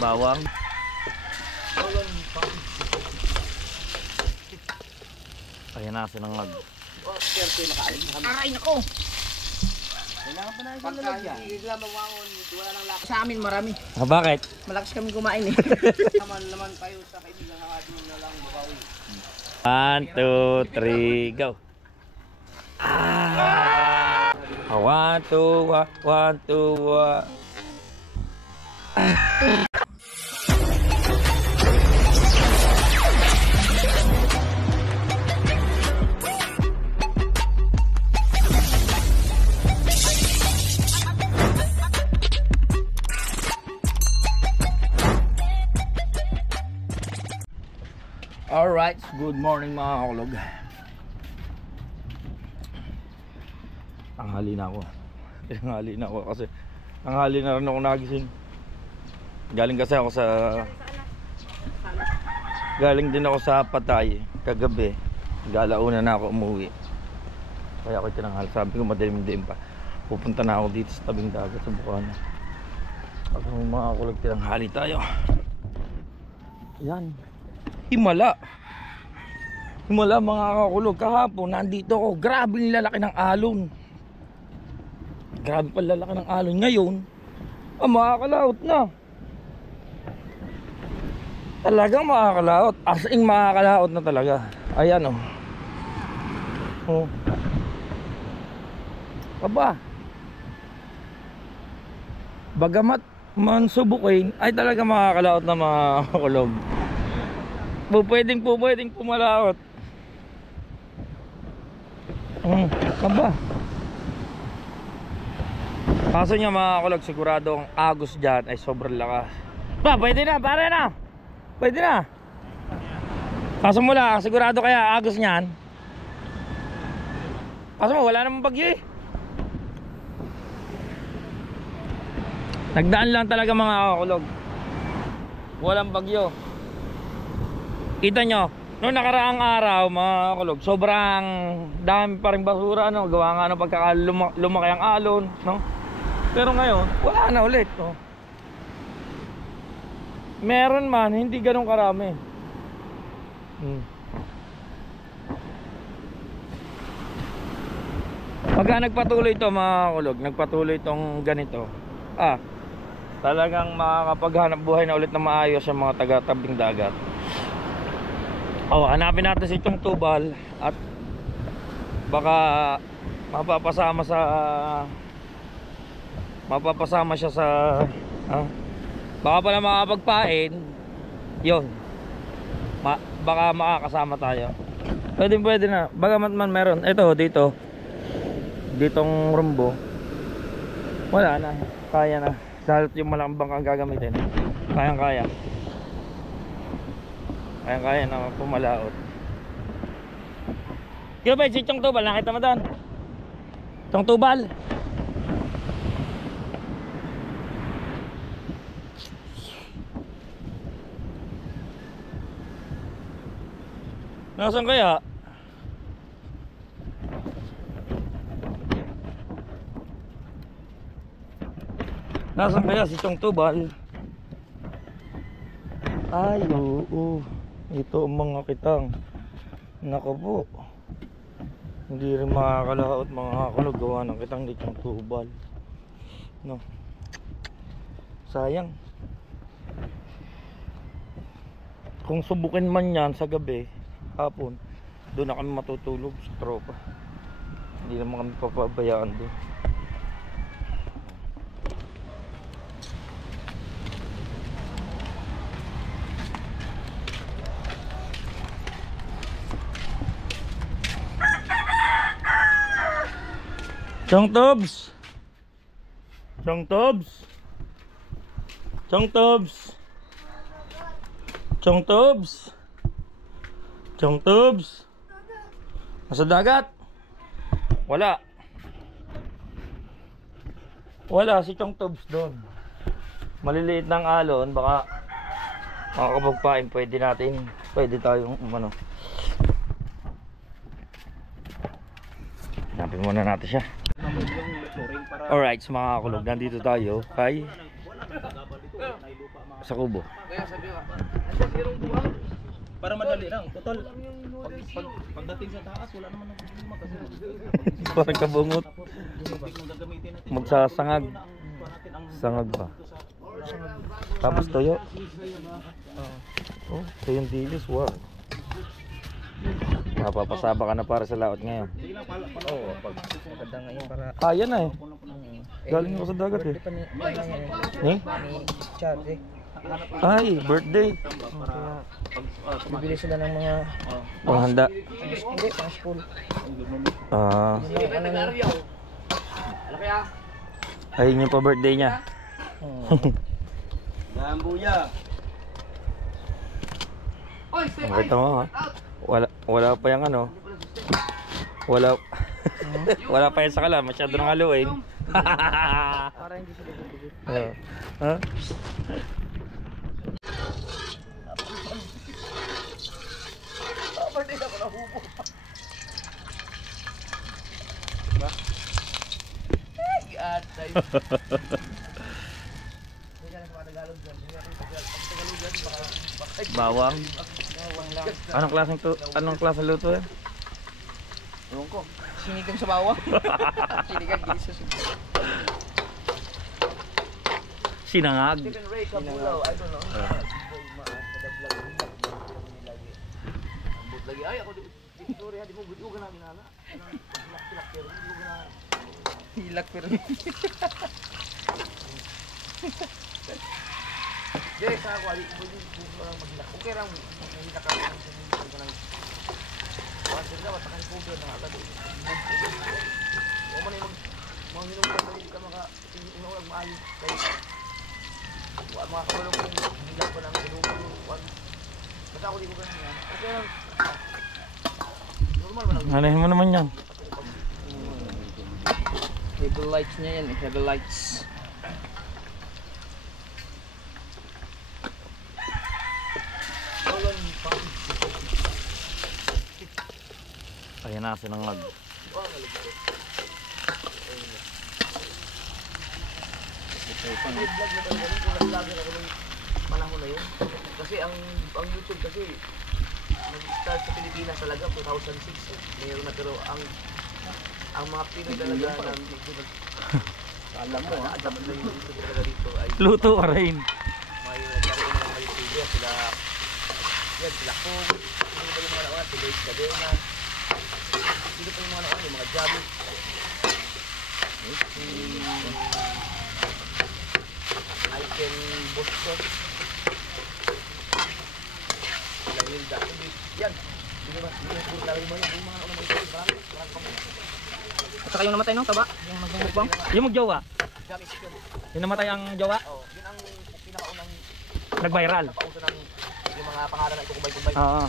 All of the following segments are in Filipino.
bawang. Ayan na, sinangag. Aray nako! Kailangan pa na isang lalagyan. Hindi nila mawangon, wala nang lakas. Sa amin marami. Ah, bakit? Malakas kami kumain eh. Naman kayo sa kaibigan nakadun na lang babawi. 1, 2, 3, go! Ah! 1, 2, 1, 2, 1. Alright, good morning mga kakulog. Tanghali na ako. Tanghali na ako kasi tanghali na rin ako nagising. Galing kasi ako sa Galing din ako sa Patay kagabi. Galauna na ako umuwi. Kaya ako tinanghal. Sabi ko madilim-dilim pa. Pupunta na ako dito sa tabing dagat sa Bukana. Ako mga kakulog, tinanghali tayo. Yan. Himala mga kakulog. Kahapon nandito ako, grabe yung lalaki ng alon. Grabe pa lalaki ng alon. Ngayon makakalaot na. Talagang makakalaot. As in makakalaot na talaga. Ayan oh. Aba, bagamat man subukin, ay talaga makakalaot na mga kakulog. Pwedeng pumalaot. Aba. Kaso niya mga kakulog, sigurado ang agos dyan ay sobrang lakas. Ba, pwede na, pare na. Pwede na. Kaso mo lang, sigurado kaya agos niyan. Kaso mo, wala namang bagyo eh. Nagdaan lang talaga mga kakulog. Walang bagyo. Kita nyo, noong nakaraang araw mga kakulog, sobrang dami pa rin basura, no? Gawa nga ng pagkakalumaki ang alon, no? Pero ngayon, wala na ulit, no? Meron man, hindi ganun karami. Pagka nagpatuloy ito mga kakulog, nagpatuloy itong ganito, talagang makakapaghanap buhay na ulit na maayos ang mga taga-tabing dagat. Hanapin natin si Chong Tubal at baka mapapasama siya sa baka pala makapagpain yun. Baka makakasama tayo. Pwede na. Bagamat man meron. Ito ditong rumbo wala na. Kaya na. Dahil yung malaking bangka ang gagamitin. Kaya na pumalaot. Kaya ba si Chong Tubal? Nakita mo doon? Chong Tubal? Nasaan kaya? Nasaan kaya si Chong Tubal? Ay, oo. Ito ang mga kitang. Nako po. Hindi rin makakalaot mga kakulog. Gawa ng kitang ni Chong Tubal. No. Sayang. Kung subukin man yan sa gabi, hapon, doon na kami matutulog sa tropa. Hindi naman kami papabayaan doon. Chong Tubs. Chong Tubs. Chong Tubs. Chong Tubs. Chong Tubs. Nasa dagat? Wala. Wala si Chong Tubs doon. Maliliit ng alon, baka makakapagpain, pwede tayong hanapin muna natin siya. Alright, so mga kakulog, nandito tayo kay Sa kubo. Kaya sabi ko, nandiyan merong buwang. Para madali lang. Total, pagdating sa taas, wala naman ang problema kasi Parang kabungot. nung gagamitin natin. Magsasangag. Sangag ba? Tapos toyo. Oh, ito yung dilis. Wow. Mapapasaba ka na para sa laot ngayon. Oo, pag maganda ngayon para... Kaya na eh. Galing ako sa dagat eh. Eh? Chat eh. Ay, birthday. Bibili sila ng mga... Panghanda. Hindi, pang school. Ah, Ano na? ayun yung pa-birthday niya. Lambuya. Nakita mo ha? Wala pa yung ano. Wala. Wala pa yan sa kala. Masyado nang haluin. Para hindi sila bibili. Ha? Birthday ako na hubo. Ay, atay. Bawang. Anong klaseng luto yan? Ewan ko. Sinigang sa bawang. Sinigang Jesus. Sinangag. Chicken Ray Kabulaw. I don't know. Lagi ay ako di sorry ha di mo buti ko na ginala. Hilak pero. Dek sa ako ali mo di lang maghilak. Okay ra mo hilak ka lang sa nang. Wala sila wala kan ko na agad. O man yung mga minum ka maka inuulag maayo kay wa mga kulong hilak ko lang inuulag. Basta ako di ko ganyan. Okay lang. Normal man lang. Anahin mo naman yan. Table lights niya yan, table lights. Ayan na, sinangag. Panahon na yun. Kasi ang YouTube kasi nag-start sa Pilipinas talaga 2006 mayroon na pero ang mga Pinoy talaga na alam mo ha, alam mo na yung YouTube talaga dito ay Luto ka rin. may nagkaroon ng mga YouTuber sila sila Kong, sino ba yung mga nauna, si Lloyd Cadena, sino pa yung mga nauna, yung mga Javi, si Aiken Boston, sila Hilda, yan, hindi ba, hindi yung puro laway mo yung mga nauna mga YouTube, marami pa mo. At saka yung namatay nung taba, yung magmumukbang, Yung magjowa. Javi Chicken, Yung namatay ang jowa. oh, yun ang pinakaunang Nag-viral. napauso ng yung mga pangalan na ito kumbay-kumbay. Oo.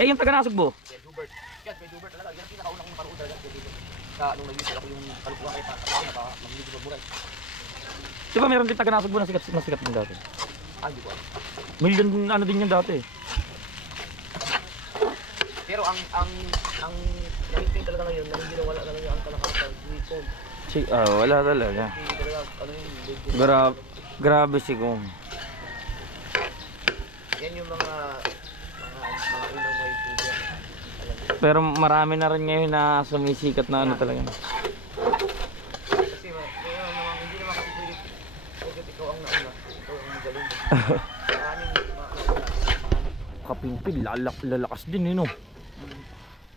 Eh yung taga Nasugbo. Kay Hubert. Yan, kay Hubert talaga. Yan ang pinakaunang kong paruod talaga kay Hubert. Sa nung nag-use ako yung kalukuhan kay Papa, mag-video sa buray. Di ba meron din taga Nasugbo na sikat din dati? Ah, hindi ko alam. Million ano din yun dati. Pero ang gamitin talaga ngayon na hindi na wala talaga ang kalakatan. Wipon. Wala talaga. Hindi talaga, ano yung Grabe si Gong. yan yung mga unang mga YouTuber. Alam mo. Pero marami na rin ngayon na sumisikat na ano talaga. Kasi hindi naman kasi pwede pagkat ikaw ang nauna. Ikaw ang magaling. Maraming Kapingping, lalakas din no.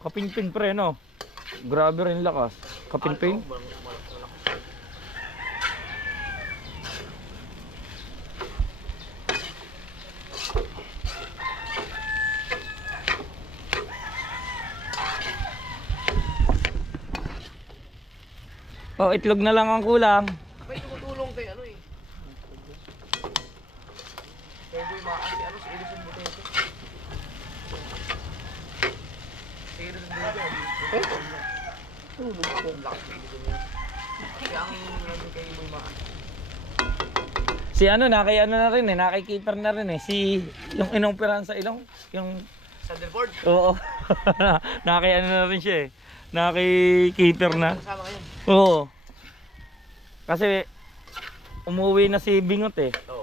Kapingping pre no. Grabe rin lakas. Kapingping. Oh, itlog na lang ang kulang. may tumutulong kay ano eh. Kaya boy maasi ano si Edison Botete. Si Edison Botete. Tulog ko lakas ni Edison niya. Kasi ang ano kay boy maasi. Si ano na kay ano na rin eh, nakay-keeper na rin eh. Si yung inumpiran sa ilong, yung Thunderboard. oo. Nakay ano na rin siya eh. Nakay-keeper na. Kasama ngayon. Oo. Kasi umuwi na si Bingot eh. Oo.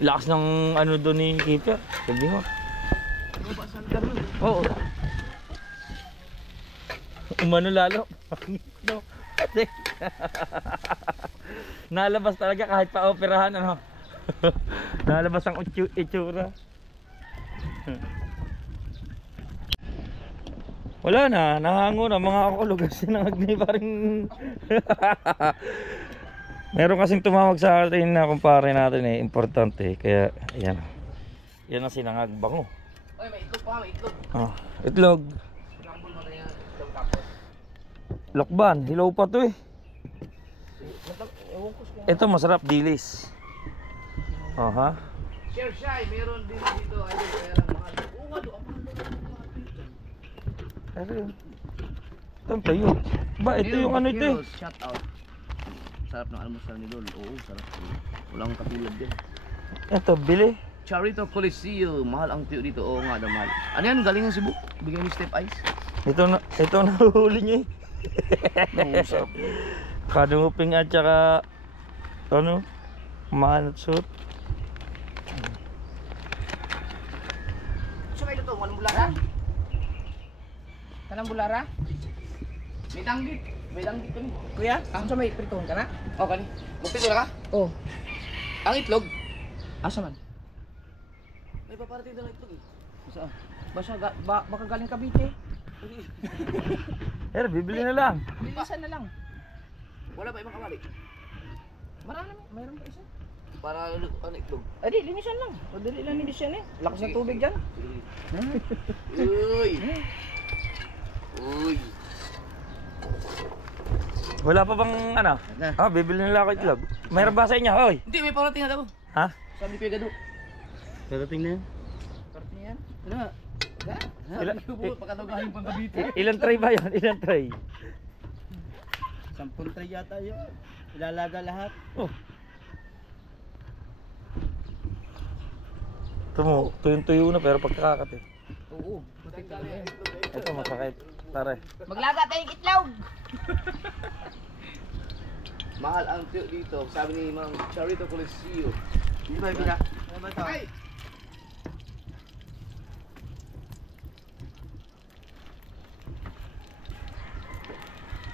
Lakas ng ano doon ni keeper. Sabi mo. Oo. Umano lalo. No. Kasi nalabas talaga kahit pa operahan ano. Nalabas ang itsura. Wala na, nahango na mga kakulog kasi nangagni pa rin. Meron kasing tumawag sa atin na kumpare natin eh, importante. Kaya, ayan. Yan ang sinangag bango. Oy, may itlog pa, may itlog. Ah, itlog. Nambol mo na yan, itlog tapos. Lokban, hilaw pa to eh. Ito masarap, dilis. Aha. Share shy, meron din dito, idol, kaya lang mahal. Oo nga, doon. Ano yun? Ito ang tayo. Ba, ito yung ano ito eh. Shout out. Sarap ng almusal ni Lol. Oo, sarap. Walang katulad din. Ito, bili. Charito Coliseo, mahal ang tiyo dito. Oo nga, daw mahal. Ano yan? Galing ng Cebu? Bigay ni Step Ice. Ito nahuli niya eh. Nausap. Kaduping at saka ano, manot suit. So kayo ito, walang bulara? Kanang bulara? May danggit. May danggit kami. Kuya, asa may pritoon ka na? O, kani. Magpito na ka? Oh, Ang itlog. asa man? May paparating doon ng itlog eh. Saan? Baka galing Cavite. Pero bibili na lang. Bilisan na lang. Wala ba ibang kawali? Marami, mayroon pa isa. Para ano itlog? Adi, linisan lang. Madali lang linisan eh. Lakas ng tubig dyan. Uy! Uy! Wala pa bang ano? Ah, bibili na lang ako itlog. Mayroon ba sa inyo? Hoy. Hindi, may parating na daw. Ha? Sabi ko yung gado. Darating na yan. Karton yan. Ano? Pagkatagahin pang Cavite. Ilan tray ba yan? Ilan tray? 10 tray yata yun. Ilalaga lahat. Oh. Tuyong-tuyo na pero pagkakakat eh. Oo. Ito masakit. Tara. Maglaga tayong itlog. Mahal ang tiyo dito. Sabi ni Ma'am Charito Coliseo. Hindi ba yung Ano ba ito? Ay!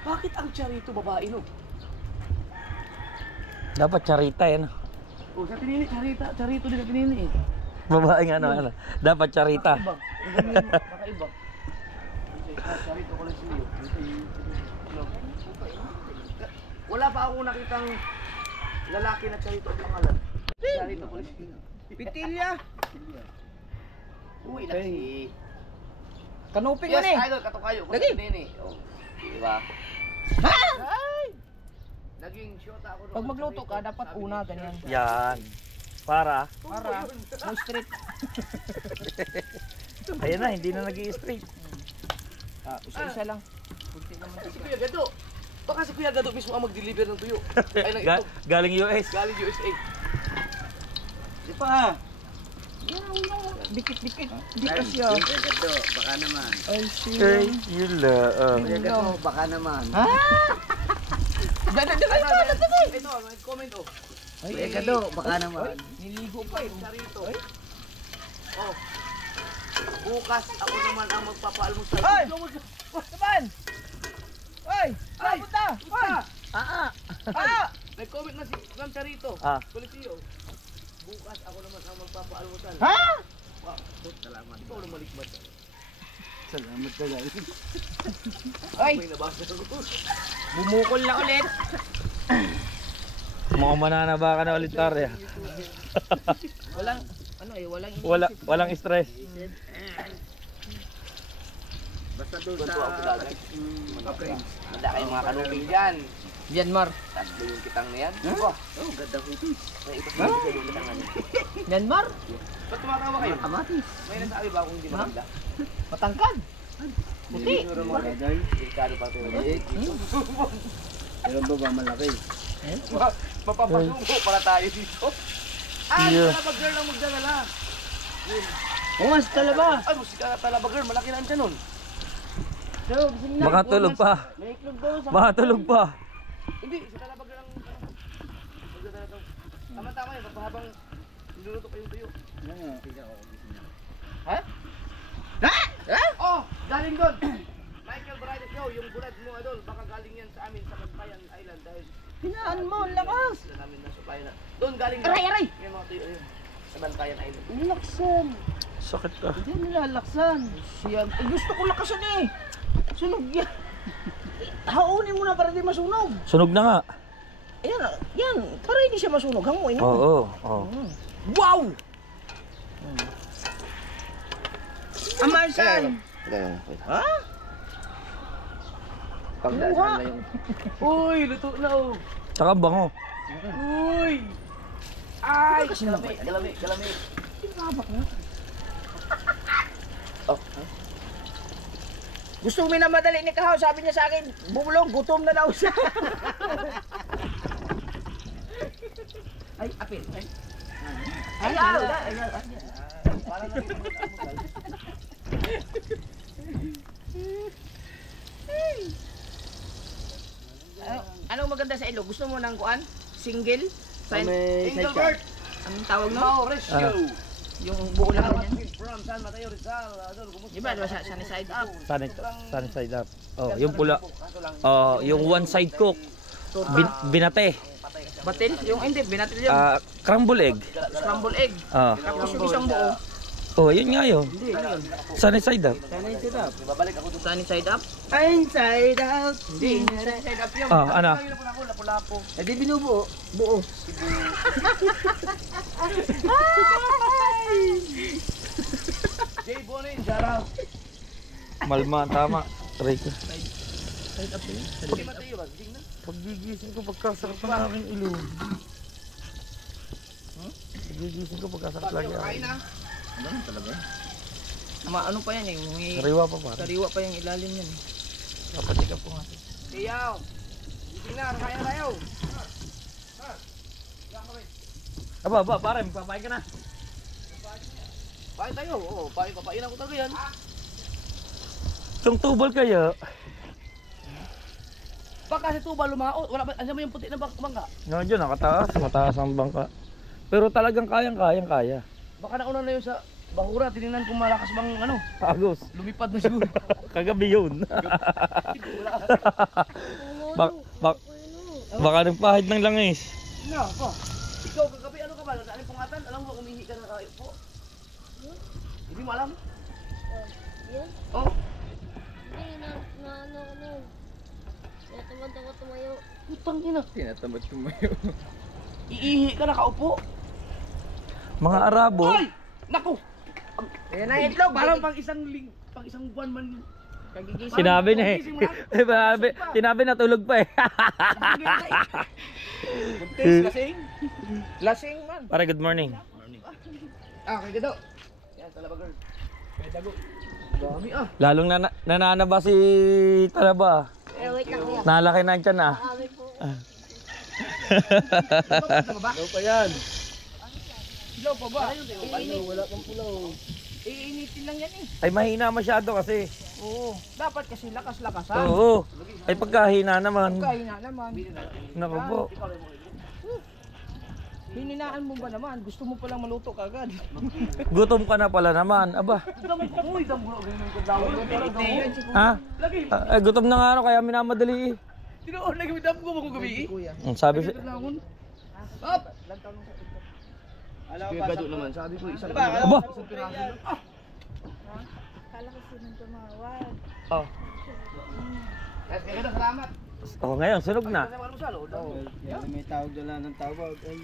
Bakit ang Charito babae no? Dapat charita yan. Oh, sa tinini, Charito din sa tinini eh. Babaeng ano. Dapat charita. Kakaiba. Ang ganyan, kakaiba. Charito Coliseo. Wala pa ako nakitang lalaki na Charito ang pangalan. Charito Coliseo. Pitilya. Uy, laki. Kanuping Yes, man eh. idol, katukayo. Lagi. Nini. Oh, diba? Ha? Naging shota ako. Pag magluto ka, dapat una ganyan. Yan. Para. Para no straight. Ayan na, hindi na nag-i-straight. Isa lang. Kunti naman Si Kuya Gado. Baka si Kuya Gado mismo ang mag-deliver ng tuyo. Ay, ng Ga itlog. galing US. Galing USA. Di pa. Dikit-dikit. Di kasya. Gado, baka naman. Ay, siya. Ay, yun lang. Gado, baka naman. Ha? Ito, may comment oh. Ay, Gado, baka naman. Niligo pa eh. Charito. Oh. Bukas ako naman ang magpapaalmusal. Ay! Saban! Ay! Ay! Punta! Ay! Ah! May comment na si Ma'am Charito. Ah. Coliseo. Bukas ako naman ang magpapaalmusal. Ha? Wow. Salamat. Ikaw na malikmat. Salamat ka guys. Ay! May nabasa ko. Bumukol na ulit. Mukhang mananaba ka na ulit, Tarya. Walang, ano eh, walang Walang stress. Basta doon Ganito ako sa... dagat. Mga friends. Handa kayong mga kanuping dyan. Myanmar. Tatlo yung kitang na yan. Oh, ganda ko ito. May ipas na sa yung kitang na yan. Myanmar? Ba't tumatawa kayo? Kamatis. May nasabi ba akong hindi maganda? Matangkad. Puti. Malagay. Delikado pa ito. Pero ba malaki? Mapapasuko pala tayo dito. Ah, Yeah. Talaba girl ang magdadala. Oo nga, sa talaba. Ay, musika na Talaba girl. Malaki na andyan nun. So, gusto niyo na. Baka tulog pa. May iklog daw sa... Baka tulog pa. Hindi, si Talaba girl ang magdadala daw. Tama-tama yun. Habang Niluluto pa yung tuyo. Ha? Oh, galing doon. Michael Brides Show, yung gulat mo idol, baka galing yan sa amin sa Bantayan Island dahil Pinaan mo, ang lakas. sila namin na supply na. Doon galing Aray! Yung mga tuyo yun. Sa Bantayan Island. Laksan. Sakit ka. Hindi nilalaksan. Siya, gusto ko lakasan eh. Sunog yan. Haunin mo na para di masunog. Sunog na nga. Ayan, yan. Para hindi siya masunog. Hanguin mo. Oo. Oo. Wow! Amarsan! Ha? Pagdaasan na yung... Uy, luto na oh. Tsaka bango. Uy! Ay! Galami. Oh, Gusto mo na madali ni Kahaw. Sabi niya sa akin, bumulong, gutom na daw siya. Ay, apil. Ay, Anong maganda sa ilog? Gusto mo ng kuan? Single? Single bird! Anong tawag no? Mauricio! Yung buo lang yan. From San Mateo Rizal. Adol, kumusta? Di ba? Diba sunny side up? Sunny side up. Oh, yung pula. Oh, yung one side cook. Binate. Batil? Yung hindi, binatil yun. Crumble egg. Scramble egg. Ah. Tapos yung isang buo. Oh, yun nga yun. Hindi, yun. Sunny side up. Babalik ako doon. Sunny side up? Inside out. Hindi, sunny side up yun. Ah, ano? Lapu-lapu. Eh di binubuo. Buo. Jay Bonin, Jara. Malma, tama. Try ko. Side up yun. Jay Mateo ba? Gising na? Paggigising ko pagkasarap ng aking ilong. Paggigising ko pagkasarap lagi ako. Kain na. Ano pa yan eh. May Sariwa pa pa. sariwa pa yung ilalim yan. Kapatik po nga. Tiyaw. Gising na, kaya na tayo. Aba, pare, magpapain ka na. Pain tayo. Oo, papainan ko talaga yan. Itong tubal kaya. Baka si Tuba lumao. Wala ba? Ano mo yung puti na bangka? Nandiyan, nakataas. Mataas ang bangka. Pero talagang kaya. Baka nauna na yun sa Bahura. Tinignan kung malakas bang ano. Agos. Lumipad na siguro. Kagabi yun. Baka nagpahid ng langis. No, po. Ikaw kagabi ano ka ba? Saan pungatan? Alam mo umihi ka na po. Hindi mo alam? Yan? Oh. Hindi, ano. Tinatamad ako tumayo. Putang ina. Tinatamad tumayo. Iihi ka nakaupo. Mga Arabo. Ay! Naku! Ayan ang itlog. Parang pang isang buwan man. Kagigising. Sinabi na eh. Sinabi na tulog pa eh. Buntis, lasing. Lasing man. Pare, good morning. Ah, kay Gado. Yan, talabagan. Kay Dago. Dami ah. Lalong nananaba si Talaba. Wait lang kuya. Nalaki na dyan ah. Kami po. Ilaw pa yan. Ilaw pa ba? Wala pang pulaw. Iinitin lang yan eh. Ay mahina masyado kasi. Oo. Dapat kasi lakas-lakasan. Oo. Ay pagkahina naman. Kahina naman. Naku po. Hininaan mo ba naman? Gusto mo palang maluto kagad. Gutom ka na pala naman. Aba. Uy, dambulo ganyan ko daw. Ha? Gutom na nga ano kaya minamadali eh. Tinoon lagi dam ko mo gabi. Sabi si... Up. Alam pa naman. Sabi ko isang Aba. Kala ko sino tumawag. Oh. Kaya salamat. Oh, ngayon sunog na. May tawag dala ng tawag. Ay.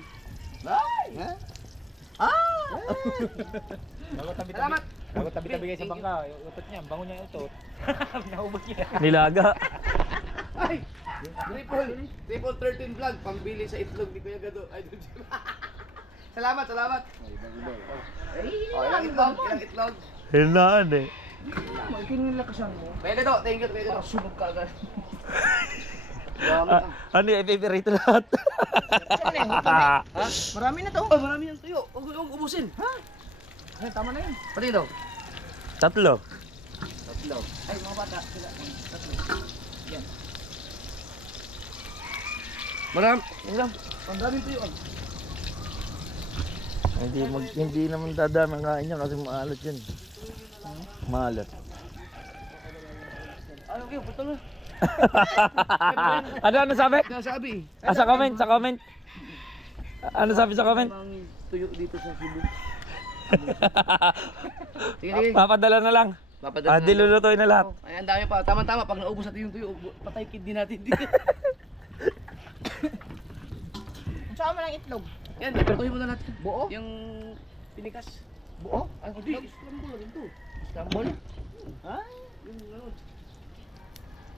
Salamat. Bago tabi-tabi kayo sa bangka, yung utot niya, bango niya yung utot. Naubos niya. Nilaga. Ay! Triple 13 vlog, pambili sa itlog ni Kuya Gado. Ay, salamat. Oh, ilang itlog. Hinaan eh. Kinilakasan mo. Kuya Gado, thank you Kuya Gado. Sunog ka agad. Ano yung ipipirito lahat? Marami na to. Oh, marami yung tuyo. Huwag ubusin. Ha? Ay, tama na yun. Pati daw. Tatlo. Ay, mga bata. Sila. Yan. Marami. Ang daming tuyo. Hindi naman dadami ang kain niya kasi maalat yan. Maalat. Ano kayo, putol na. Ano sabi? Nasabi. Sa comment. Ano sabi sa comment? Ang tuyo dito sa Cebu. Sige. Papadala na lang. Papadala na. Dilulutuin na lahat. Ay, ang dami pa. Tama-tama. Pag naubos natin yung tuyo, patay kid din natin dito. Saan mo ng itlog? Yan, ipertuhin mo na natin. Buo? Yung pinikas. Buo? Ay, hindi. Scramble rin to. Scramble? Ha? Yung ano.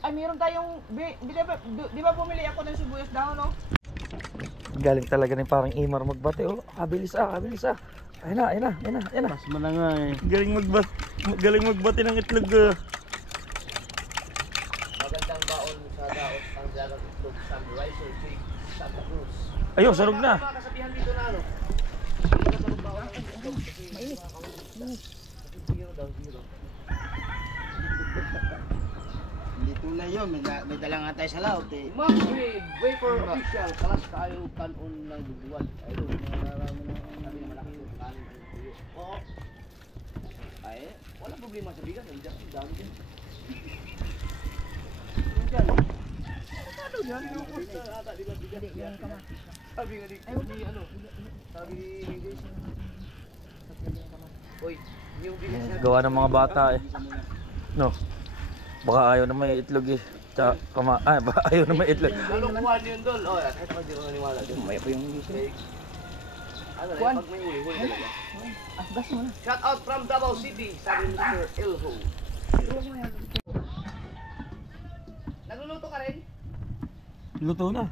Ay, meron tayong, di ba bumili ako ng sibuyas dahon, no? Galing talaga ni parang Imar magbate. Oh, kabilis ah. Ayun na. Mas malanga eh. Galing magbate ng itlog. Magandang baon sa daos ang dagang itlog Sunrise or Jake Santa Cruz. Ayun, sarog na. Ano ba kasabihan dito na ano? Mainit. Zero daw, zero. Dito na yun, may dala nga tayo sa laot eh. Ma'am, Vapor Official, kalas tayo kanon ng duguan. Ayun, nararamdaman na sabi na malaki yung kanon ng tuyo. Oo. Ay, wala problema sa bigas. Ang dami din. Ano yan? Yung kusta ata nila bigas. Sabi nga di ano? Sabi ni Jason. Uy, yung bigas. Gawa ng mga bata eh. No. Baka ayaw na may itlog eh. Baka ayaw na may itlog. Ano kuha niyo doon? Oh, kahit pa di ko naniwala doon. May pa yung gusto. Ano na, pag may uwi talaga. Gas mo na. Shout out from Davao City, sabi ni Mr. Elho. Nagluluto ka rin? Luto na.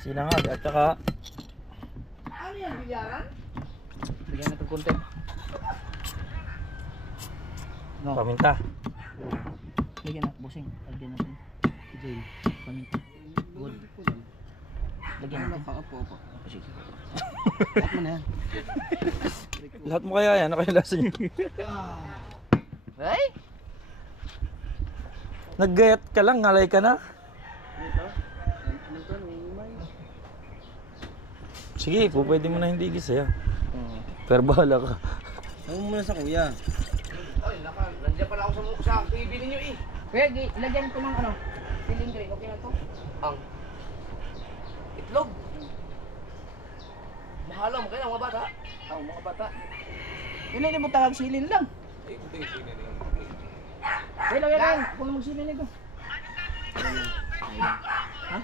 Sinangag at saka Ano yan, bilyaran? Bigyan natin konti. paminta. Lagyan natin, busing. Lagyan natin. Jay, paminta. Good. Lagyan natin. Opo. Sige. Lahat mo na yan. Lahat mo kaya yan. Ano kaya lasa niyo? Ay! Naggayat ka lang, ngalay ka na. Sige, po pwede mo na hindi gisa. Pero bahala ka. Ano muna sa kuya? Ay, nandiyan pala ako sa TV ninyo eh. Kuya, lagyan ko ng ano? Feeling green. Okay na to? Ang itlog. Mahala mo kayo, mga bata. Mga bata. Hindi mo tagang silin lang. Ay, ito yung sinin niyo. Ay, lagyan. Ako na magsilin nito. Ha?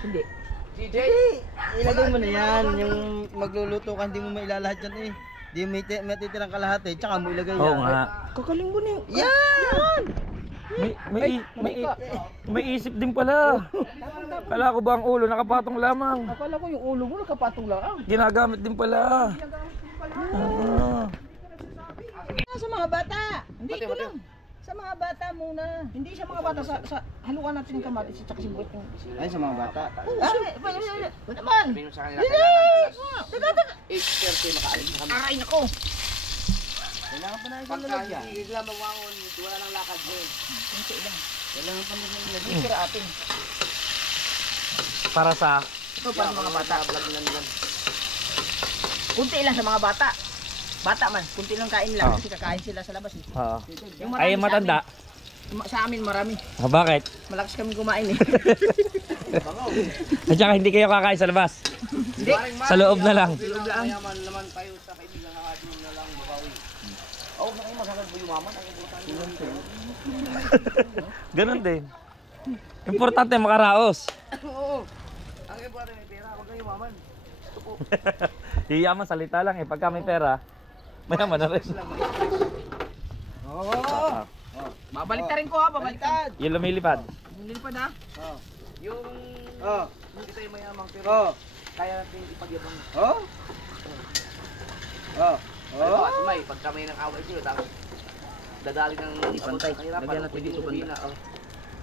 Hindi. CJ? Ilagay mo na yan. Yung magluluto ka, hindi mo mailalahad yan eh. Di matitirang kalahati, tsaka mo ilagay yan. Oo nga. Kakaling mo na yun. Yan! May isip din pala. Kala ko ba ang ulo nakapatong lamang? Akala ko yung ulo mo nakapatong lang. Ginagamit din pala. Sa mga bata. Hindi Mati, ko mati. lang. Sa mga bata muna. Hindi sa mga bata. Sa haluan natin ng kamatis at saka sibuyas yung... Ay, sa mga bata. Oo, ba naman? Sabihin mo sa kanila, kailangan alas 8:30 makaalis na kami. Aray nako. Kailangan pa na isang Pagka lalagyan. hindi sila mawangon, wala nang lakad ngayon. Kunti lang. Kailangan pa na isang lalagyan. Hindi kira atin. Para sa Ito para sa mga bata. Vlog na naman. Kunti lang sa mga bata. Bata man. Kunti lang kain lang. Kasi kakain sila sa labas eh. Yung marami ay matanda. Sa amin marami. Bakit? Malakas kami kumain eh. At saka hindi kayo kakain sa labas. Hindi. Sa loob na lang. Loob lang. Mayaman naman tayo sa kaibigan ng ating na lang babawi. Oo, na kayo maghanap mo yumaman. Ang importante yun. Ganun din. Importante makaraos. Oo. Ang importante may pera, huwag kayo yumaman. Ito po. Hiyaman salita lang eh. Pagka may pera, mayaman na rin. Oo. Babalik rin ko ha. Babalik ka. Yung lumilipad. Nilipad ha. Yung Oh. hindi tayo mayamang pero Oh. kaya natin ipagyabang. Oh. Oh. Ano ba, sumay, pagka may nang away sila, tapos dadali ng pantay. kahirapan, Lagyan natin pwede dito mo sabihin na, oh,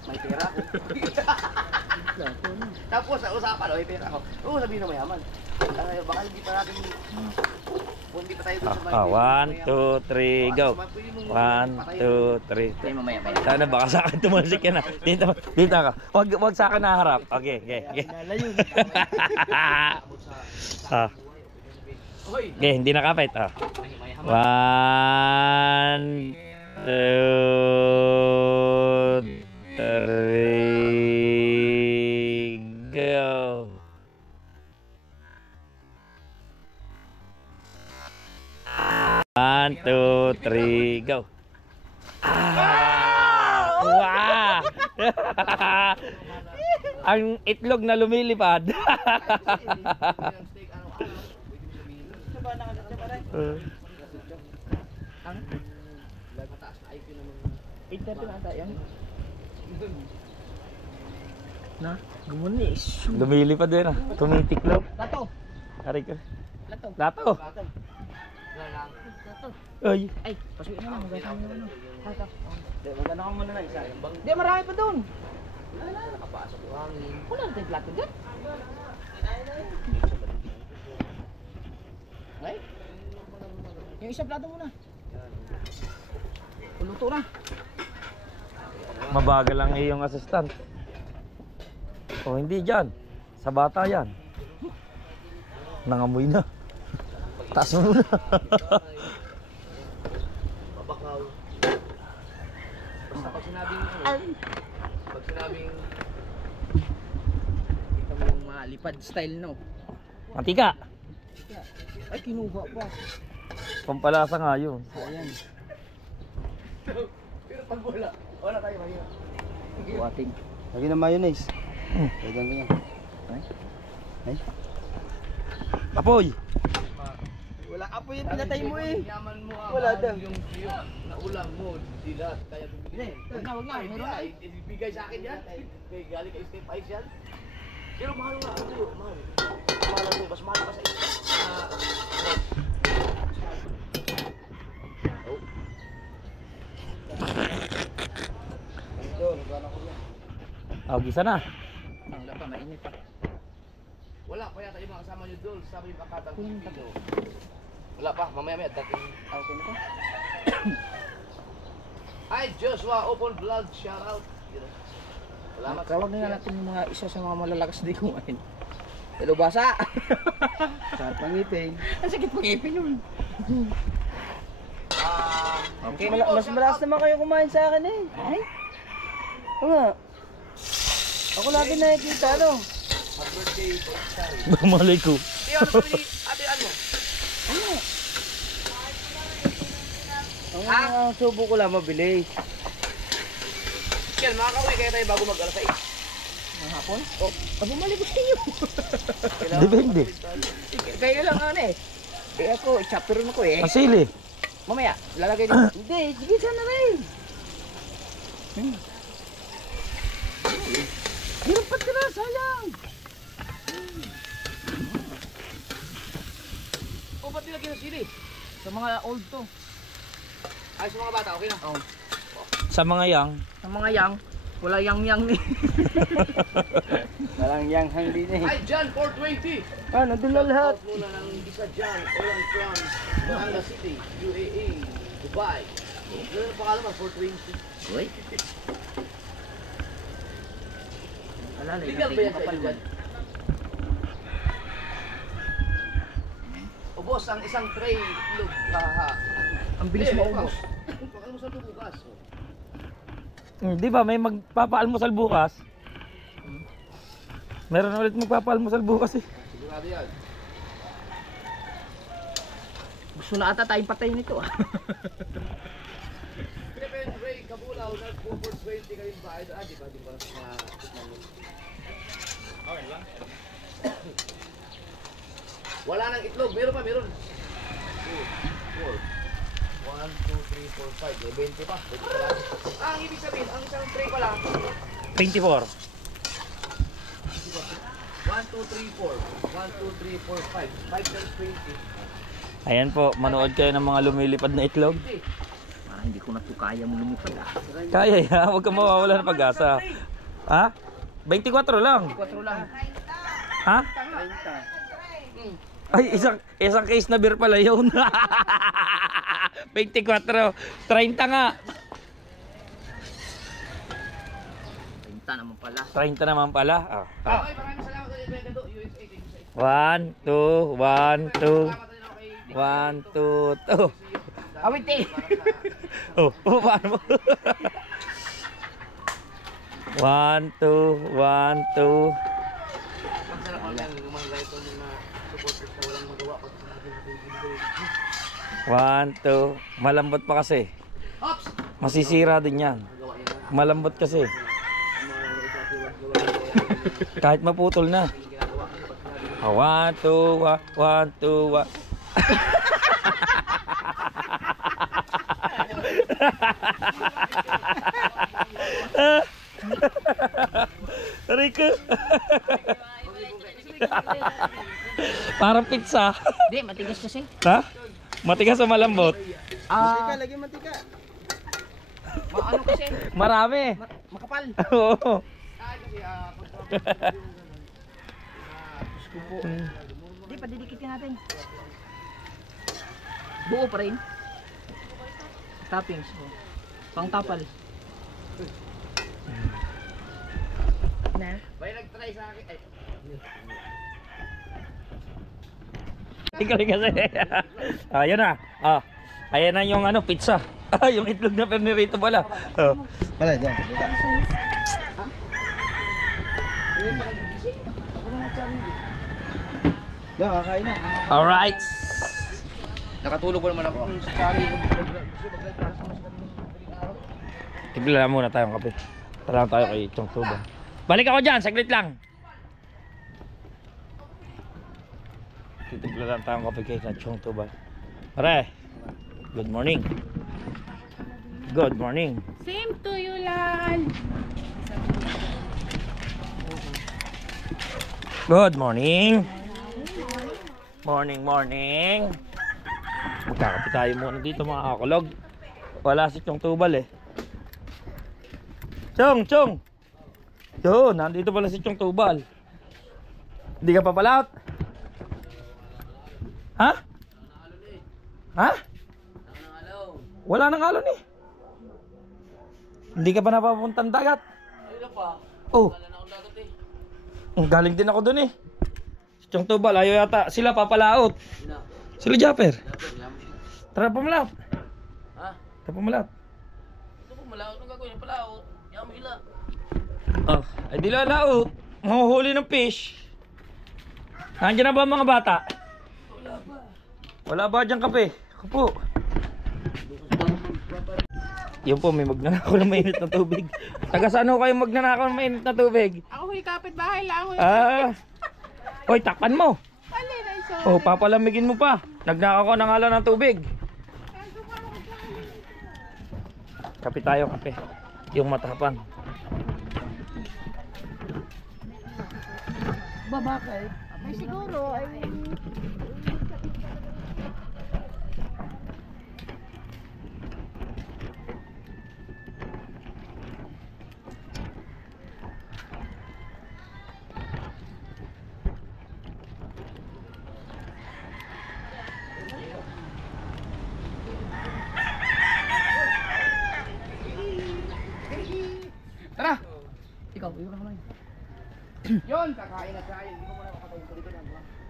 may pera ako. Tapos sa usapan, oh, may pera ako. Oo, sabihin na mayaman. Baka hindi pa natin, kung hindi pa tayo doon sa may 1, 2, 3, go. 1, 2, 3. Tayo mamaya. Sana baka sa akin tumusik ka na. Dito ka. Wag sa akin naharap. Okay. Ah. Hoy! Okay, hindi nakapit. Ah. 1, 2, 3, go. 1, 2, 3, go. Ah! Wow! Ang itlog na lumilipad. Na, gumunis. Lumilipad din ah. Tumitiklop. Lato. Hari ka. Lato. Lato. Ay. Ay, pasukin na lang. Magkasama na lang. Magano ka muna na isa. Di, marami pa doon. Nakapasok yung hangin. Wala na tayong plato dyan. Ay? Yung isang plato muna. Luto na. Mabagal lang iyong assistant. O hindi dyan. Sa bata yan. Nangamoy na. Taas mo muna. Babakaw. Basta pag sinabing pag sinabing Kita mo yung malipad style, no? Mantika. Ay, kinuha pa. Pampalasa nga yun. Ayan. pero pag wala tayo mahirap. Buhating. Lagi ng mayonnaise. Lagyan ganyan. Ay. Apoy. Wala apo yung pinatay mo eh. Yaman mo Wala daw. yung na ulam mo, di lahat kaya bibigay. Wag na, meron na. Ibigay sa akin yan. Kay galing kay Step Ice yan. Pero mahal nga, ano yun, mahal. Mahal ako, mas mahal pa sa isa. Oh, gisa na. Wala pa, mainit pa. Wala pa yata yung mga kasama nyo doon, sabi yung akatang kilo. Wala pa, mamaya-maya, dating Okay na pa. Hi Joshua, open vlog, shout out. Salamat. Tawag na nga natin yung mga isa sa mga malalakas di kumain. Hello, basa! Sa pangipin. Ang sakit pang-ipin yun. Okay. Mas malakas naman kayo kumain sa akin eh. Ay? Oo nga. Ako lagi nakikita ano. Happy birthday, sorry. Malay ko. Iyo, ano sabi ni ate ano? Ang subo ko lang mabilis. Yan, makakauwi kaya tayo bago mag-alas 6. Ang hapon? Oh, bumalik ko sa inyo. Depende. Kaya lang ano eh. Eh ako, chapter mo ko eh. Ang sili. Mamaya, lalagay din. Hindi, sige sana rin. Hirap ka na, sayang. O, ba't nilagyan ng sili? Sa mga old to. Ay, sa mga bata, okay na. Oh. Sa mga yang. Sa mga yang, wala yang-yang ni. Walang yanghang din eh. Hi, John 420. Ano, doon na lahat. Out muna ng isa John, Oran France, Batangas City, UAE, Dubai. Ano ang pangalan mo? 420. Uy. Alala, Legal ba yan sa inyo dyan? O boss, ang isang tray look, haha. Ang bilis mo ubos. Pag-almusal mo bukas. Di ba may magpapaalmusal bukas? Meron ulit magpapaalmusal bukas eh. Sigurado yan. Gusto na ata tayong patay nito ah. Philippine Ray Kabulaw, nag-420 ka rin ba? Di ba? Di ba? Okay lang. Wala nang itlog. Meron pa, meron. 2, 4. 1, 2, 3, 4, 5. May 20 pa. 20 pa lang. Ang ibig sabihin, ang isang tray pa lang. 24. 1, 2, 3, 4. 1, 2, 3, 4, 5. 5 times 20. Ayan po, manood kayo ng mga lumilipad na itlog. Parang hindi ko na to kaya mo lumipad ah. Kaya ya, huwag kang mawawala ng pag-asa. Ha? 24 lang. 4 lang. Ha? Ay, isang case na beer pala yun. 24. 30 nga. 30 naman pala. 30 naman pala. Okay, maraming salamat sa Ibento, USA. 1, 2, 1, 2. Salamat rin ako kay 1, 2, 2. Awit eh. Oh, paano mo? 1, 2, 1, 2. Ang sarap ang lang yung mga guys yung mga supporters na walang magawa pag sinabi natin yung video. 1, 2. Malambot pa kasi. Ops! Masisira din yan. Malambot kasi. Kahit maputol na. 1, 2, 1, 2, 1. Rico. Parang pizza. Hindi, matigas kasi. Ha? Matigas o malambot? Mantika, lagi mantika. Ano kasi? Marami. Makapal. Oo. Hindi, padidikitin natin. Buo pa rin. Toppings. Oh. Pang tapal. Na? May nag-try sa akin. Ay, Ikaw rin kasi. Ayan na. Ayan na yung ano, pizza. Yung itlog na pernirito pala. Wala, dyan. Dyan, kakain na. Alright. nakatulog ko naman ako. Tigla muna tayong kape. Tara lang tayo kay Chong Tuba. Balik ako dyan, saglit lang. Titigla lang tayong kape kay Chong Tuba. Pare, good morning. Good morning. Same to you, Lan. Good morning. Morning, morning. Magkakape tayo muna dito mga kakulog. Wala si Chong Tubal eh. Chong, Chong. Yo, nandito pala si Chong Tubal. Hindi ka pa palaut? Ha? Ha? Wala nang alon eh. Hindi ka pa napapuntang dagat? Ayun pa. Oh, Wala na akong dagat eh. galing din ako dun eh. Si Chong Tubal, ayaw yata. Sila papalaot. Sina. Sila Japper. Dapat lang. Tara pamalaot. Ha? Tara pamalaot. Ito po malaot. Anong gagawin? Palaot. Yaman hila. Oh, ay di lalaot. Mahuhuli ng fish. Nandiyan na ba ang mga bata? Wala pa. Wala ba dyan kape? Ako po. Yun po, may magnanakaw ng mainit na tubig. Taga saan ho kayo magnanakaw ng mainit na tubig? Ako huy kapitbahay lang. Huy. Hoy, takpan mo. Alin ay so. Oh, papalamigin mo pa. Nagnakaw ka ng alam ng tubig. Kape tayo, kape. Yung matapang. Babakay. Ay siguro ay Tara! Ikaw, iwan ka naman. Yun, kakain na tayo. Hindi ko muna makatawag ko dito na.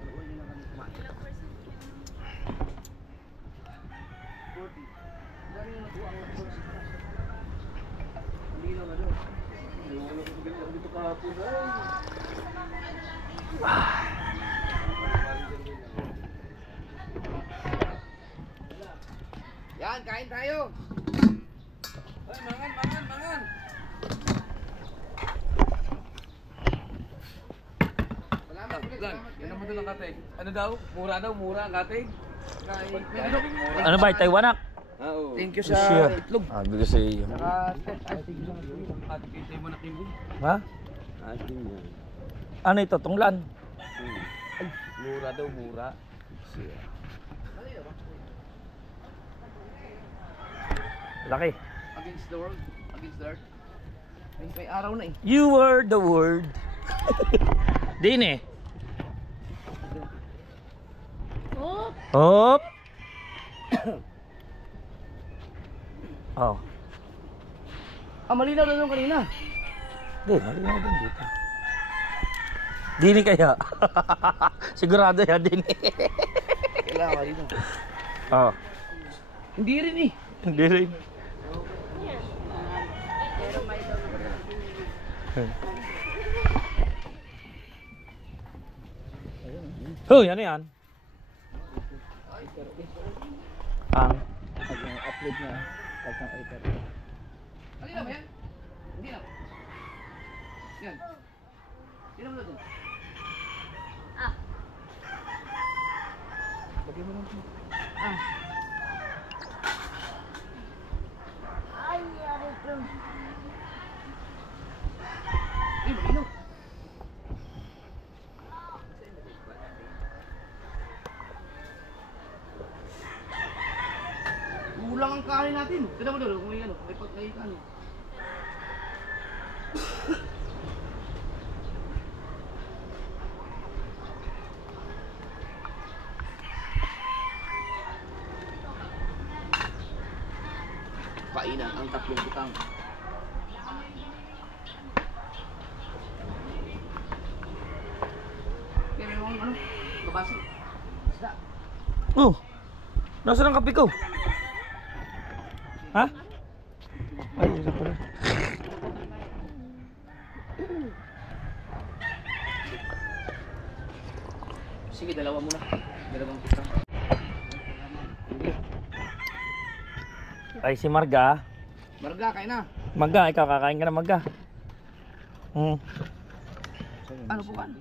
Uy, yun lang kami kumain. 40. Dami na nakuha ang lakas. Hindi lang ano. Hindi lang ano. Dito kahapon. Yan, kain tayo. Ay, mangan, mangan, mangan. Salamat ulit. Yan naman doon ang katig. Ano daw? Mura daw, mura ang katig. Ano ba, Taiwanak? Thank you sa itlog. Bigay sa iyo. Saka step, ay, sige lang. Ate, kitay mo na kibo. Ha? Ano ito, tunglan? Mura daw, mura. Laki. Against the world. Against the earth. May araw na eh. You were the word. Din eh. oh, Hop. Oh. Malinaw na doon kanina. Di, malinaw din dito. Dini kaya. Sigurado yan, Dini. Tama dito. Oo. Hindi rin eh. Hindi rin. Hoy, ano yan? Ang Upload na. Pagkang iPad. Ano na ba yan? Hindi na. Yan. Yan mo na dun. Lagyan mo lang. Ay, malinaw. Kulang ang kanin natin. Tignan mo doon, kung may ano, may kanin. Painan ang tatlong butang. Kaya may mga ano, kabasi. Isda. Oh. Nasaan ang kape ko? Ha? Ay, isa pala. Sige, dalawa muna. Dalawang butang. Ay, si Marga. Marga, kain na. Marga, ikaw kakain ka na Marga. Ano po kan?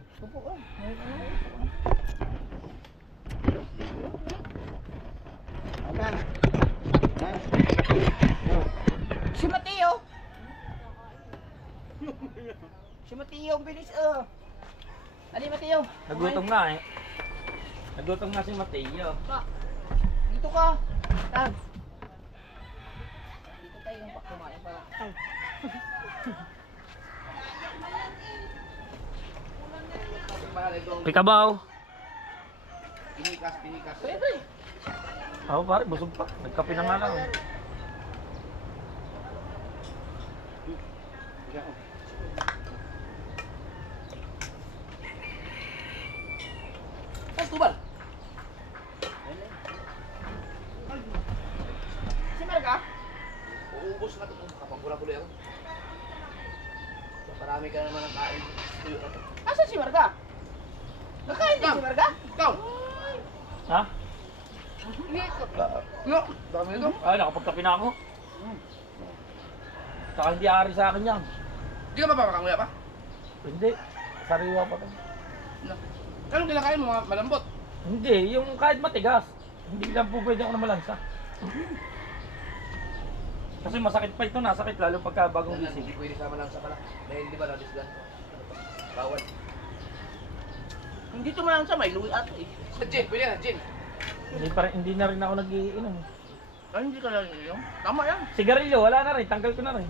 Si Mateo! Si Mateo, bilis Ali Mateo! Nagutom nga eh. Nagutom nga si Mateo. Dito ka! Tag! Dito tayo ng kumain para. Pikabaw. Pinikas, pinikas. Ako pare, busog pa. Nagkape na nga lang. Ay, tubal. Si Marga? Uubos na ito. Kapag pula-pula ako. Parami ka naman ng kain. Tuyo na ito. Asan si Marga? Nakain din si Marga? Ikaw! Ha? No, dami nito. Ay, nakapagkape na ako. Saka hindi ari sa akin yan. Hindi ka mapapakanguya pa? Hindi. Sariwa pa to. No. Anong kinakain mo? Malambot? Hindi, yung kahit matigas. Hindi lang po pwede ako na malansa. Kasi masakit pa ito, nasakit lalo pagka bagong gising. Hindi pwede sama lang sa pala. Dahil di ba na-disgan? Bawal. Hindi tumalang sa may luwi ato eh. Sa gin, pwede na, gin. Hindi na rin ako nag-iinom. Ay, hindi ka lang yun. Tama yan. Sigarilyo, wala na rin, tanggal ko na rin.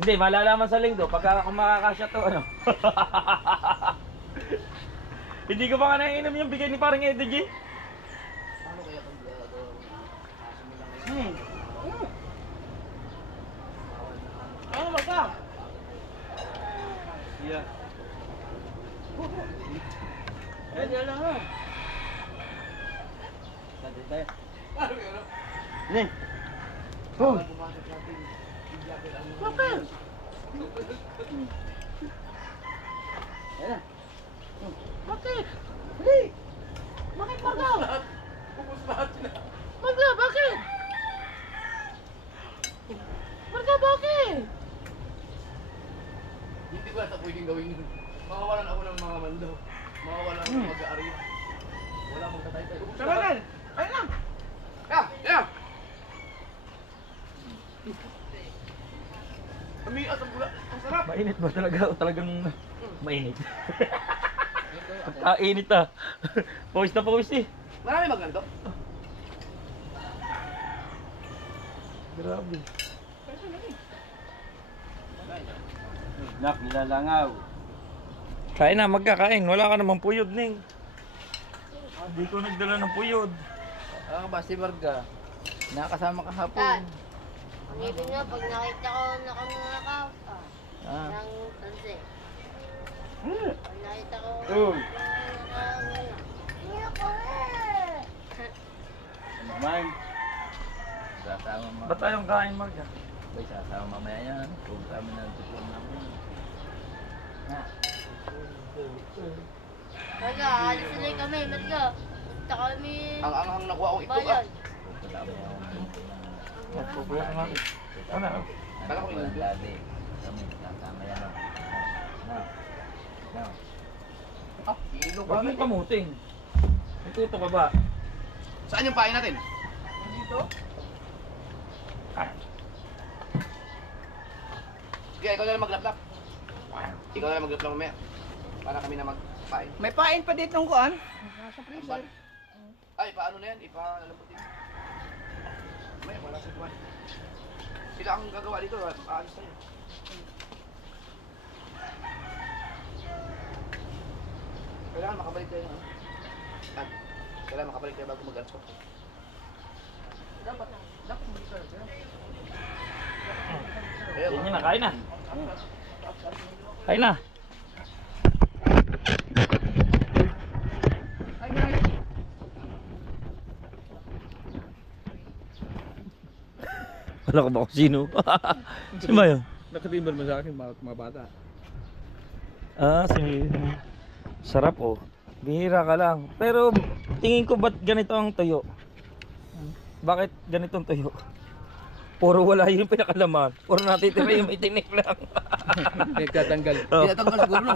Hindi, malalaman sa linggo pagka kung makakasya to ano. Hindi ko pa nga naiinom yung bigay ni parang Edo G. Ano kaya pag kaso mo lang Ano Marga? Yeah. Ay, di lang ha. Dati tayo. Ano yun? Ni. Bawal pumasok natin. Jacket ang Bakit? Ayan na. Bakit? Hindi. Bakit Marga? Pupus lahat sila. Marga, bakit? Marga, bakit? Hindi ko ata pwedeng gawin yun. Makawalan ako ng mga mando. Makawalan ako ng mag-aarya. Wala mong tatay-tay. Sabagan! Ayun lang! Yeah! Yeah! Amias ang bula. Ang sarap! Mainit ba talaga o talagang mainit? Init ah. Pawis na pawis eh. Marami maganda. Grabe. Nak, nilalangaw. Kain na, magkakain. Wala ka namang puyod, Ning. Hindi ko nagdala ng puyod. Ano ba si Marga? Nakasama ka hapon. Dad. Ngipin nga, pag nakita ko nakangakaw ka. Ah. Ng tansi. Pag nakita ko Oh. nakangakaw Man. Sasama mo. Ba't tayong kain Marga? Bay, sasama mamaya yan. Kung kami na tutulong namin. Ha? Marga, alis na kami, Marga. Punta kami. Ang anghang nakuha kong itlog Bayan. Pupunta kami ako. Magpupuya ka natin. Ano? Kala ko Walang yun. dati. Kami, sasama yan. No. No. Ah, ilog Huwag mong kamuting. May tuto ka ba? Saan yung pain natin? Ah, Sige, ikaw na lang maglaplap. Ikaw na lang maglaplap mamaya. Para kami na magpain. May pain pa dito ng kuan. Ay, paano na yan? Ipalalamputin. Mamaya, wala sa buwan. Sila ang gagawa dito. Aalis tayo. Kailangan makabalik tayo ng ano? Kailangan makabalik tayo bago mag-alis ko. Dapat hindi sir. Sige na, kain na. Kain na. Wala ka ba kung sino? Sino ba yun? Nakatimbal mo sa akin mga bata. Ah, si... Sarap oh. Bihira ka lang. Pero tingin ko ba't ganito ang tuyo? Bakit ganitong tuyo? Puro wala yung pinakalaman. Puro natitira yung may tinik lang. Nagtatanggal. Oh. Tinatanggal siguro no?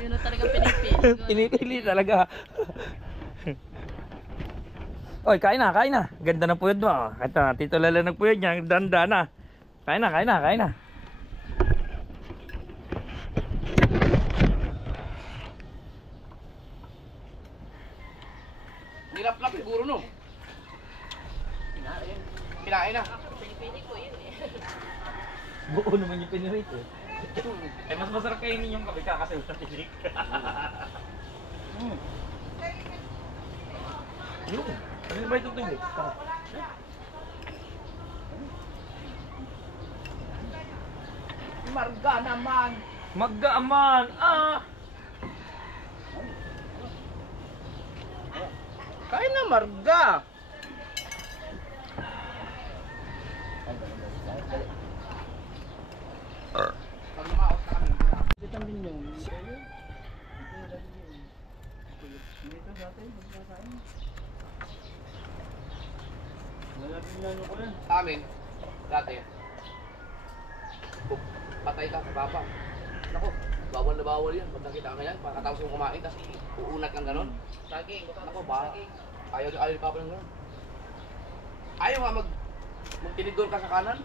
Yun na talaga pinipili. Pinipili talaga. Oy, kain na, kain na. Ganda ng puyod mo. Kahit na, Tito Lala ng puyod niya. Danda na. Kain na, kain na, kain na. Nilaplap siguro no? Kinain na. Buo naman yung pinirito. Eh, mas masarap kainin yung kape ka kasi wala tinik. Yun. Ano ba itong tuyo? Marga naman. Magkaaman! Ah! Kain na marga. Pag lumaos na kami. Dito din yung. Amin, dati, patay ka sa baba. Naku, bawal na bawal yan. Pag nakita ka ngayon, pagkatapos mo kumain, kasi uunat kang ganon. Saging, naku ba? Ayaw ni Papa ng ganon. Ayaw nga magtinidor ka sa kanan.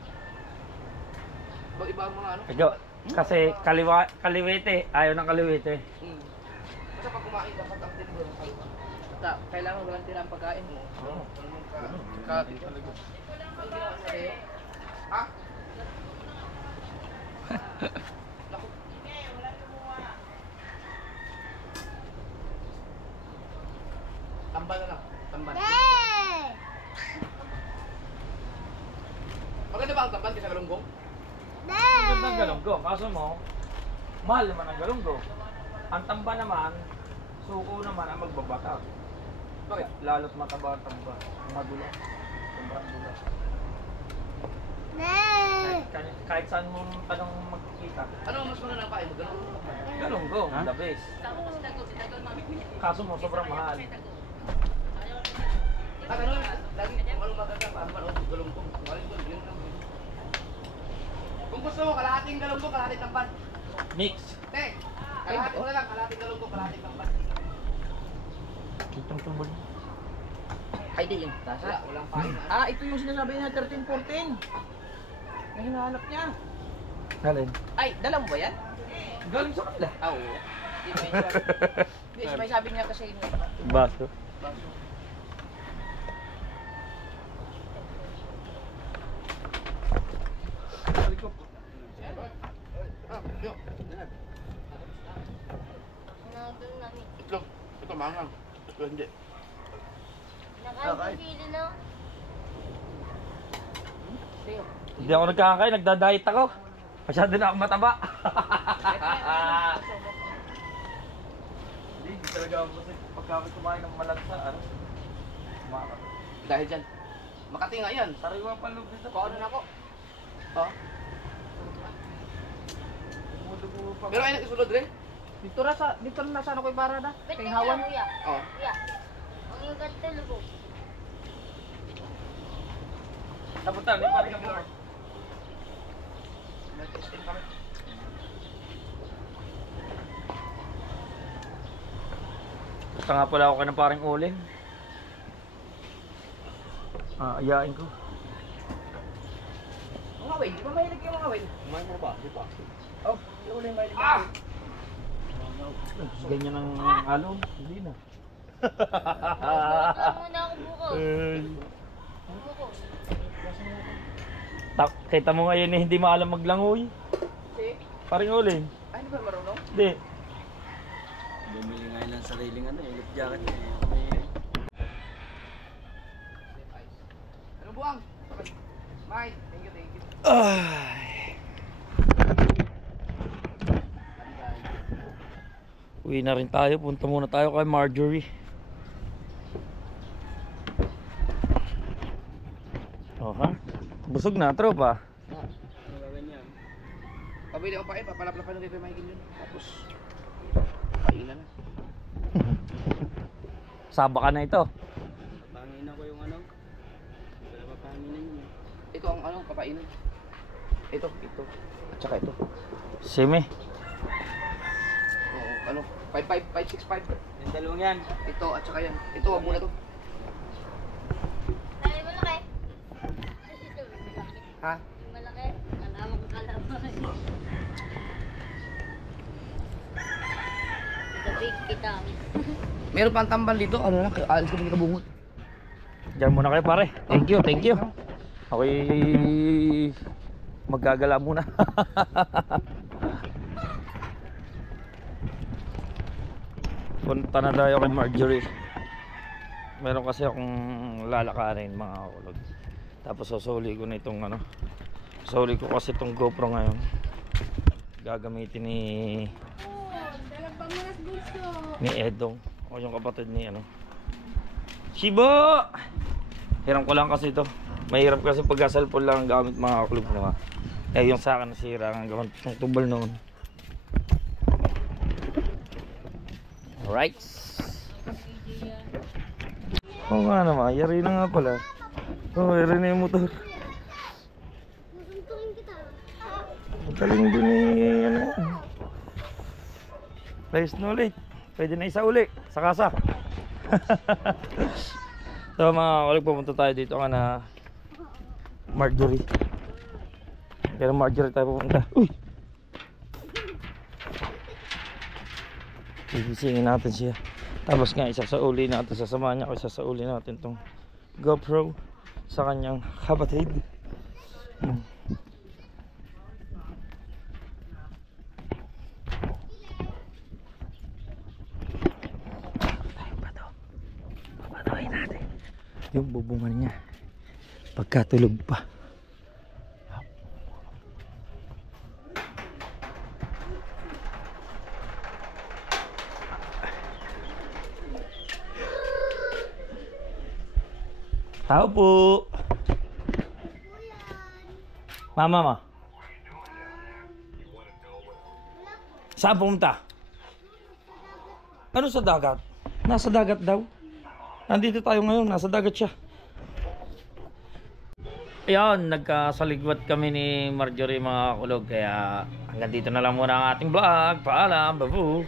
Iba ang mga ano. Ikaw, kasi kaliwete. Ayaw ng kaliwete. Basta pag kumain, dapat ang tinidor sa kaliwa. Basta kailangan walang tirang pagkain mo. Oo. Kati talaga. Ha? Naku. Tambal na lang. Tambal. Maganda ba ang tambal kaysa galunggong? Maganda ang galunggong. Kaso mo, mahal naman ang galunggong. Ang tamba naman, suko naman ang magbabatak. Bakit? Lalo't mataba ang tamba. Madula. Sobrang dula. Kahit saan mo tanong magkikita. Ano ang mas magandang pain mo? Galunggong? Galunggong, the best. Kaso mo, sobrang mahal. At ano, lagi kung anong maganda, manood ng galunggong. Kung alin ko, yun lang. Kung gusto mo, kalahating galunggong, kalahating tamban. Mix. Te, kalahating mo na lang, kalahating galunggong, kalahating tamban. Itong tubod. Ay, di yung Wala, tasa. walang pain. Ah, ito yung sinasabi niya 13-14. Na hinahanap niya. Alin? Ay, dala mo ba yan? Galing sa kanila. Ah, oo. Hindi, may sabi niya kasi Baso. Nandun namin. Itlog. Ito, mangang. Ito, hindi. Nakapipili na. Hindi ako nagkakain, nagda-diet ako. Masyado na ako mataba. Hindi talaga ako kasi pagka kumain ng malagsa, ano? Kumakas. Dahil dyan. Makati nga yan. Sariwa pa loob dito. Paano na ako? Oh. Pero ay nagkasulod rin? Dito na sa ano ko ibarada. Ba't Kay tingnan Hawan. mo, kuya? Oo. Kuya, ang yung ganito lubo. Napunta, di pa rin kami. Nag-testing kami. Basta nga pala ako ka ng paring uling. Ayain ko. Mga whale, di ba mahilig yung mga whale? Kumain mo ba? Di ba? Oh, yung ulit mahilig yung Ah! whale. Ganyan ang alon. Hindi na. Buka muna ako buko. Buko. Kita mo ngayon eh, hindi maalam maglangoy. Si? Paring uling. Ay, hindi ba marunong? Hindi. Bumili nga ng sariling ano, yung lift jacket. Ano buwang? Mike, thank you, thank you. Uwi na rin tayo. Punta muna tayo kay Marjorie. Ha? Busog na, tropa. Pabili ako pa eh, papalaplapan ng Pepe Mike yun. Tapos, kainan na. Saba ka na ito. Pangin ako yung ano. Wala pa panginin yun. Ito ang ano, papainan. Ito. At saka ito. Sime. Oo, ano, 565. Yung dalawang yan. Ito at saka yan. Ito, wag muna to. Ay, malaki. Ito, malaki. Ha? Malaki. Kalaman ko kalaman. Gabig kita. Meron pang tambal dito. Ano lang, alis ko ng kabungot. Diyan muna kayo pare. Thank you. Ako'y maggagala muna. Punta na tayo kay Marjorie. Meron kasi akong lalakarin mga kulog. Tapos susuli ko na itong ano. Susuli ko kasi itong GoPro ngayon. Gagamitin ni Edong. O yung kapatid ni ano. Shibo! Hiram ko lang kasi ito. Mahirap kasi pagka cellphone lang ang gamit mga kulog na. Eh yung sa akin nasira ang gamit ng tubal noon. Alright. Oo nga naman, yari na nga pala. Oo, yari na yung motor. Susuntukin kita. Magaling din eh, ano. Place na ulit. Pwede na isa uli, sa kasa. So mga kulig, pumunta tayo dito ka na Marjorie. Kaya Marjorie tayo pumunta. Uy! Igisingin natin siya. Tapos nga isa sa uli natin, sasamahan niya ako isa sa uli natin tong GoPro sa kanyang kapatid. Papatuhin natin yung bubungan niya pagkatulog pa. Tao po. Mama mo. Saan pumunta? Ano sa dagat? Nasa dagat daw. Nandito tayo ngayon, nasa dagat siya. Ayan, nagkasaligwat kami ni Marjorie mga kulog. Kaya hanggang dito na lang muna ang ating vlog. Paalam, babu.